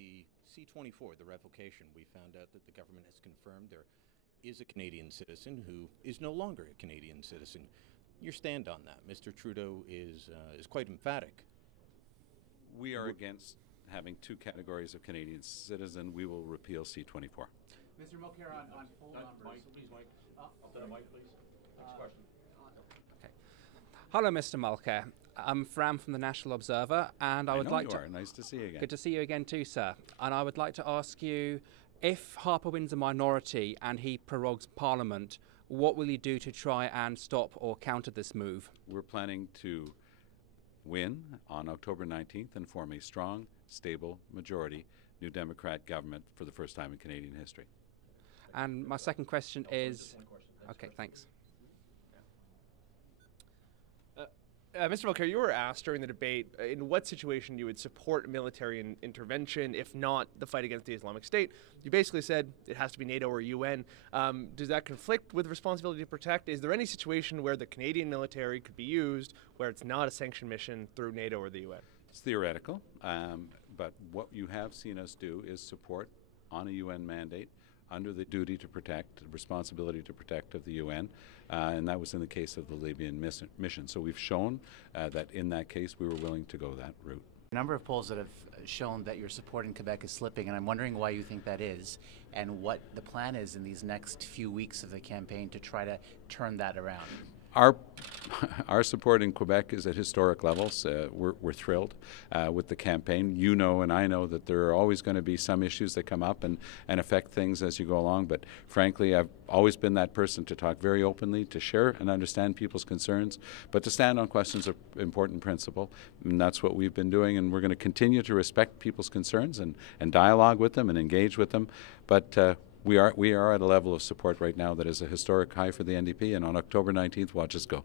the C-24, the revocation, we found out that the government has confirmed there is a Canadian citizen who is no longer a Canadian citizen. Your stand on that? Mr. Trudeau is quite emphatic. We are against having two categories of Canadian citizen. We will repeal C-24. Mr. Mulcair, on poll numbers. Please, Mike. Mike, please. Next question. Okay. Hello, Mr. Mulcair. I'm Fram from the National Observer, and I would like to. Nice to see you again. Good to see you again too, sir. And I would like to ask you, if Harper wins a minority and he prorogues Parliament, what will you do to try and stop or counter this move? We're planning to win on October 19th and form a strong, stable majority New Democrat government for the first time in Canadian history. And my second question is... Okay, thanks. Mr. Mulcair, you were asked during the debate in what situation you would support military intervention, if not the fight against the Islamic State. You basically said it has to be NATO or UN. Does that conflict with responsibility to protect? Is there any situation where the Canadian military could be used where it's not a sanctioned mission through NATO or the UN? It's theoretical, but what you have seen us do is support on a UN mandate under the duty to protect, the responsibility to protect of the UN, and that was in the case of the Libyan mission. So we've shown that in that case we were willing to go that route. A number of polls that have shown that your support in Quebec is slipping, and I'm wondering why you think that is, and what the plan is in these next few weeks of the campaign to try to turn that around. Our support in Quebec is at historic levels. We're thrilled with the campaign. You know and I know that there are always going to be some issues that come up and affect things as you go along, but frankly I've always been that person to talk very openly, to share and understand people's concerns, but to stand on questions of important principle, and that's what we've been doing, and we're going to continue to respect people's concerns and dialogue with them and engage with them, but we are at a level of support right now that is a historic high for the NDP, and on October 19th, watch us go.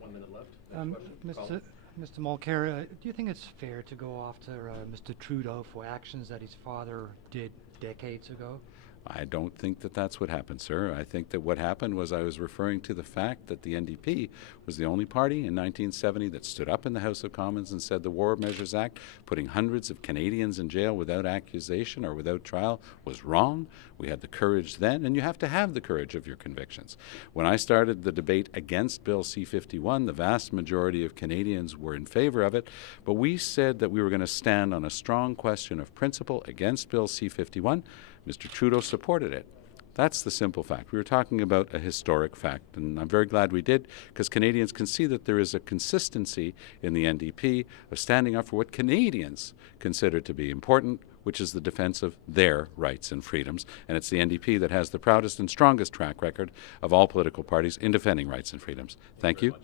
1 minute left. Mr. Mulcair, do you think it's fair to go after Mr. Trudeau for actions that his father did decades ago? I don't think that that's what happened, sir. I think that what happened was I was referring to the fact that the NDP was the only party in 1970 that stood up in the House of Commons and said the War Measures Act, putting hundreds of Canadians in jail without accusation or without trial, was wrong. We had the courage then, and you have to have the courage of your convictions. When I started the debate against Bill C-51, the vast majority of Canadians were in favor of it, but we said that we were going to stand on a strong question of principle against Bill C-51. Mr. Trudeau supported it. That's the simple fact. We were talking about a historic fact, and I'm very glad we did, because Canadians can see that there is a consistency in the NDP of standing up for what Canadians consider to be important, which is the defense of their rights and freedoms. And it's the NDP that has the proudest and strongest track record of all political parties in defending rights and freedoms. Thank you.